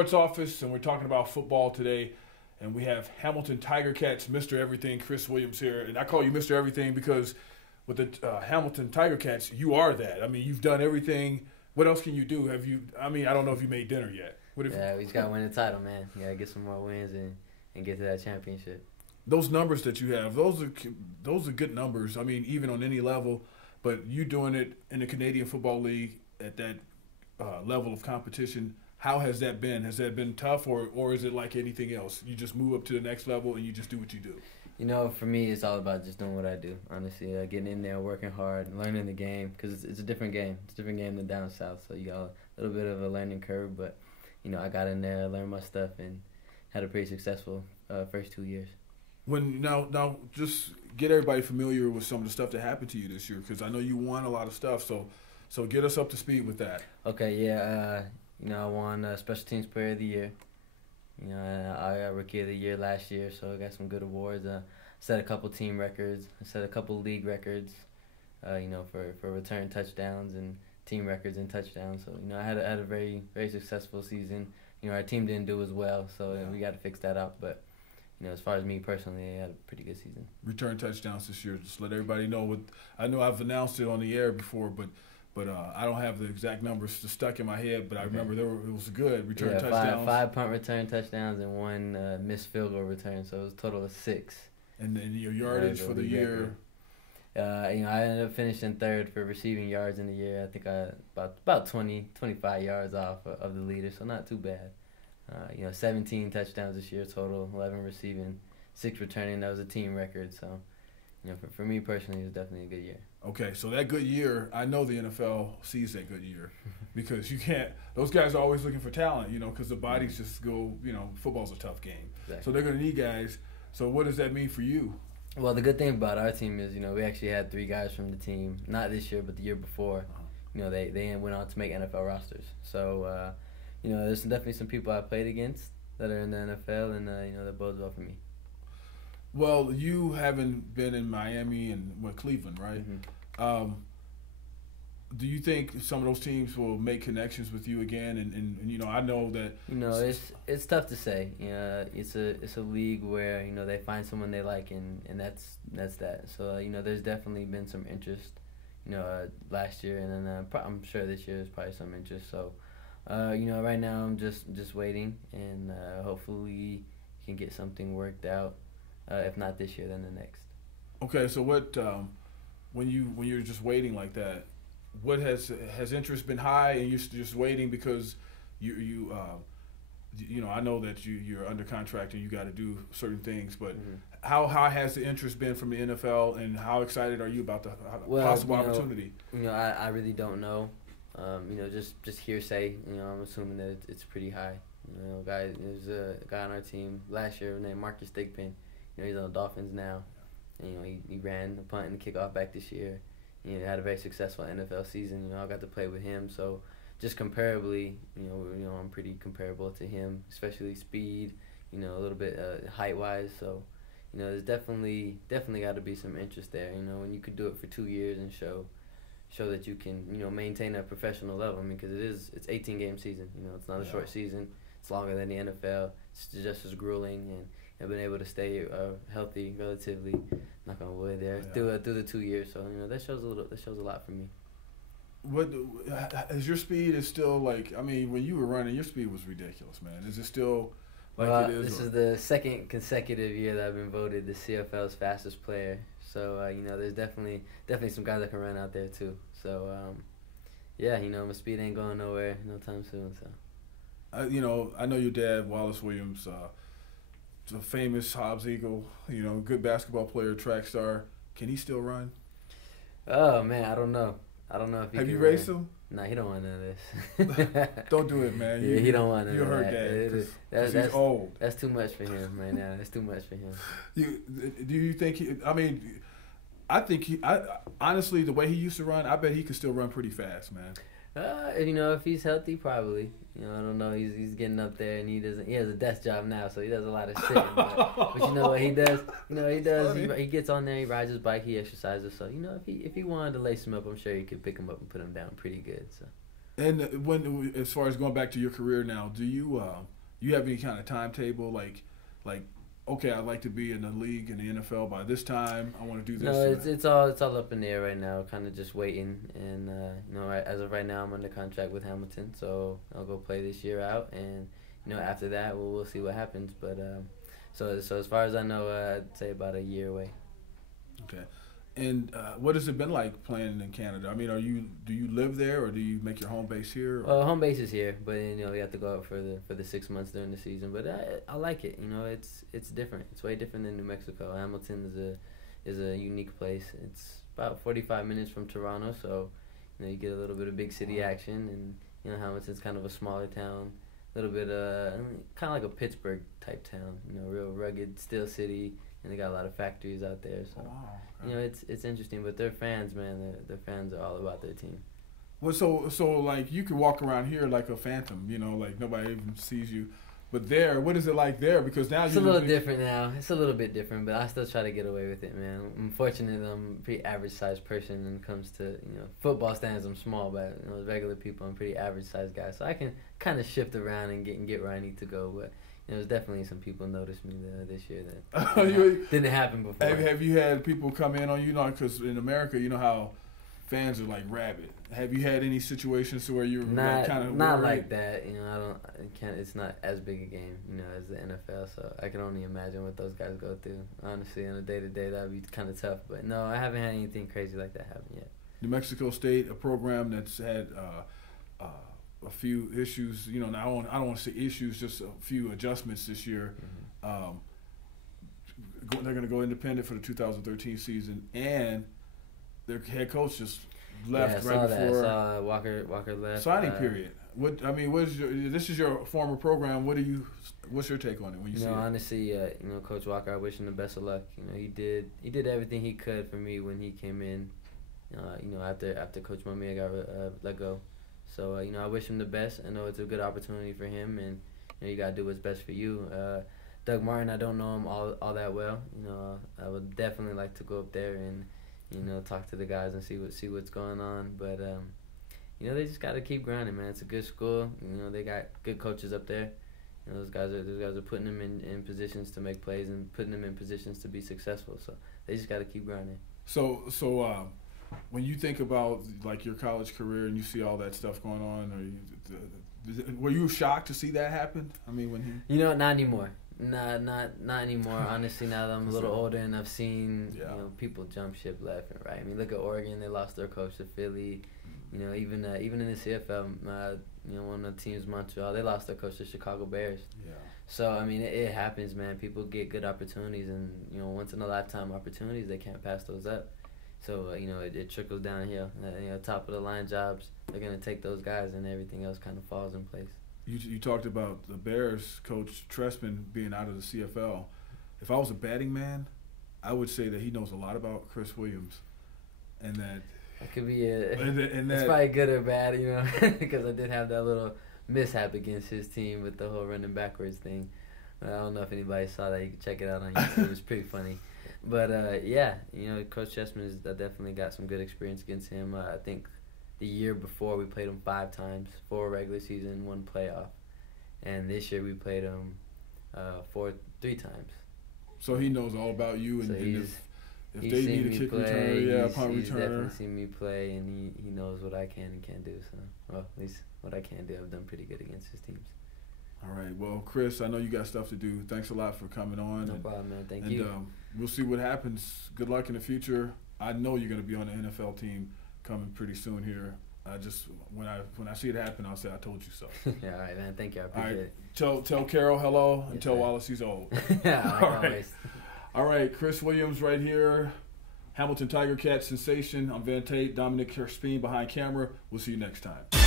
Sports Office, and we're talking about football today. And we have Hamilton Tiger Cats, Mr. Everything, Chris Williams here. And I call you Mr. Everything because with the Hamilton Tiger Cats, you are that. I mean, you've done everything. What else can you do? Have you? I mean, I don't know if you made dinner yet. We just got to win the title, man. You got to get some more wins and get to that championship. Those numbers that you have, those are good numbers. I mean, even on any level. But you doing it in the Canadian Football League at that level of competition, how has that been? Has that been tough, or is it like anything else? You just move up to the next level and you just do what you do? You know, for me, it's all about just doing what I do, honestly. Getting in there, working hard, learning the game, because it's a different game. It's a different game than down south, so you got a little bit of a learning curve. But, you know, I got in there, learned my stuff, and had a pretty successful first 2 years. Now, just get everybody familiar with some of the stuff that happened to you this year, because I know you won a lot of stuff, so get us up to speed with that. Okay, yeah. You know, I won Special Teams Player of the Year. You know, I got Rookie of the Year last year, so I got some good awards. Set a couple team records. I set a couple league records, you know, for return touchdowns and team records and touchdowns. So, you know, I had a very, very successful season. You know, our team didn't do as well, so we got to fix that up. But, you know, as far as me personally, I had a pretty good season. Return touchdowns this year. Just let everybody know. I know I've announced it on the air before, but I don't have the exact numbers stuck in my head, but I remember it was good return touchdowns. Five punt return touchdowns and one missed field goal return, so it was a total of 6. And then your yardage for the year? You know, I ended up finishing third for receiving yards in the year. I think about 25 yards off of the leader, so not too bad. You know, 17 touchdowns this year total, 11 receiving, 6 returning. That was a team record, so. You know, for me personally, it was definitely a good year. Okay, so that good year, I know the NFL sees that good year because you can't – those guys are always looking for talent, you know, because the bodies just go – you know, football's a tough game. Exactly. So they're going to need guys. So what does that mean for you? Well, the good thing about our team is, you know, we actually had 3 guys from the team, not this year but the year before. Uh-huh. You know, they went on to make NFL rosters. So, you know, there's definitely some people I played against that are in the NFL, and, you know, that bodes well for me. Well, you haven't been in Miami and Cleveland, right? Mm-hmm. Do you think some of those teams will make connections with you again? And you know, I know that. You know, it's tough to say. You know, it's a league where, you know, they find someone they like, and that's that. So you know, there's definitely been some interest. You know, last year, and then I'm sure this year there's probably some interest. So, you know, right now I'm just waiting, and hopefully we can get something worked out. If not this year, then the next. Okay, so what when you're just waiting like that, what has interest been high and you're just waiting because you know, I know that you're under contract and you got to do certain things, but how high has the interest been from the NFL, and how excited are you about the possible opportunity? You know, I really don't know. You know, just hearsay. You know, I'm assuming that it's pretty high. You know, there's a guy on our team last year named Marcus Thigpen. You know, he's on the Dolphins now. You know, he ran the punt and the kickoff back this year. You know, had a very successful NFL season. You know, I got to play with him. So, just comparably, you know, I'm pretty comparable to him, especially speed. You know, a little bit height-wise. So, you know, there's definitely got to be some interest there. You know, when you could do it for 2 years and show that you can, you know, maintain a professional level. I mean, because it's 18-game season. You know, it's not a short season. It's longer than the NFL. It's just as grueling, and I've been able to stay healthy relatively, knock on wood there, through the 2 years. So, you know, that shows a lot for me. What is your speed is still like? I mean, when you were running, your speed was ridiculous, man. Is it still like it is? This is the second consecutive year that I've been voted the CFL's fastest player. So, you know, there's definitely some guys that can run out there too. So, yeah, you know, my speed ain't going nowhere no time soon. So, you know, I know your dad, Wallace Williams. The famous Hobbs Eagle, you know, good basketball player, track star. Can he still run? Oh man, I don't know if he have can you raced him? No, he don't want none of this. Don't do it, man. He don't want none of that. You heard that. He's old. That's too much for him right now. That's too much for him. Do you think I think honestly, the way he used to run, I bet he could still run pretty fast, man. You know, if he's healthy, probably. You know, I don't know. He's getting up there, and he has a desk job now, so he does a lot of sitting. But you know what he does? You know, he does. He gets on there, he rides his bike, he exercises. So, you know, if he wanted to lace him up, I'm sure he could pick him up and put him down pretty good. So. And when, as far as going back to your career now, do you have any kind of timetable like okay, I'd like to be in the league in the NFL by this time. I want to do this. No, it's all up in the air right now. Kind of just waiting, and as of right now, I'm under contract with Hamilton, so I'll go play this year out, and after that, we'll see what happens. But so as far as I know, I'd say about a year away. Okay. And what has it been like playing in Canada? I mean, do you live there, or do you make your home base here? Well, home base is here, but we have to go out for the 6 months during the season. But I like it. It's different. It's way different than New Mexico. Hamilton is a unique place. It's about 45 minutes from Toronto, so you get a little bit of big city action, and Hamilton's kind of a smaller town, a little bit kind of like a Pittsburgh type town. Real rugged, steel city. And they got a lot of factories out there, so it's interesting. But their fans, man, their fans are all about their team. Well, so like you can walk around here like a phantom, like nobody even sees you. But there, what is it like there? Because now it's a little different now. It's a little bit different, but I still try to get away with it, man. I'm fortunate I'm a pretty average sized person when it comes to football stands. I'm small, but as regular people, I'm a pretty average sized guy, so I can kind of shift around and get where I need to go. But there's definitely some people noticed me this year that didn't happen before. Have you had people come in on you? Because in America, how fans are like rabid. Have you had any situations where you're kind of not like that? It's not as big a game, as the NFL. So I can only imagine what those guys go through. Honestly, on a day to day, that would be kind of tough. But no, I haven't had anything crazy like that happen yet. New Mexico State, a program that's had a few issues, I don't want to say issues, just a few adjustments this year. Mm-hmm. They're going to go independent for the 2013 season, and their head coach just left right before. I saw Walker left. Signing period. This is your former program. What's your take on it when you see it? Honestly, Coach Walker, I wish him the best of luck. He did everything he could for me when he came in. After Coach Mamiya got let go. So, I wish him the best. I know it's a good opportunity for him, and you got to do what's best for you. Doug Martin, I don't know him all that well. I would definitely like to go up there and, talk to the guys and see what's going on. But, they just got to keep grinding, man. It's a good school. They got good coaches up there. Those guys are putting them in positions to make plays and putting them in positions to be successful. So they just got to keep grinding. So when you think about like your college career and you see all that stuff going on, were you shocked to see that happen? I mean, when not anymore. Not anymore. Honestly, now that I'm a little older and I've seen people jump ship left and right. I mean, look at Oregon; they lost their coach to Philly. Even in the CFL, one of the teams, Montreal, they lost their coach to Chicago Bears. Yeah. So I mean, it happens, man. People get good opportunities, and once in a lifetime opportunities, they can't pass those up. So, it trickles downhill. Top of the line jobs, they're going to take those guys and everything else kind of falls in place. You talked about the Bears coach Trestman being out of the CFL. If I was a betting man, I would say that he knows a lot about Chris Williams. And that could be it's probably good or bad, because I did have that little mishap against his team with the whole running backwards thing. I don't know if anybody saw that. You can check it out on YouTube. It was pretty funny. But, Coach Trestman has definitely got some good experience against him. I think the year before we played him 5 times, 4 regular season, 1 playoff. And this year we played him 3 times. So he knows all about you. And, so if they need a kick returner, punt returner. He's definitely seen me play, and he knows what I can and can't do. So, well, at least what I can do, I've done pretty good against his teams. All right. Well, Chris, I know you got stuff to do. Thanks a lot for coming on. No problem, man. Thank you. We'll see what happens. Good luck in the future. I know you're going to be on the NFL team coming pretty soon here. I just when I see it happen, I'll say I told you so. Yeah, all right, man. Thank you. I appreciate it. Tell Carol hello and tell Wallace he's old. All right. Chris Williams right here. Hamilton Tiger Cat sensation. I'm Van Tate. Dominic Kerspeen behind camera. We'll see you next time.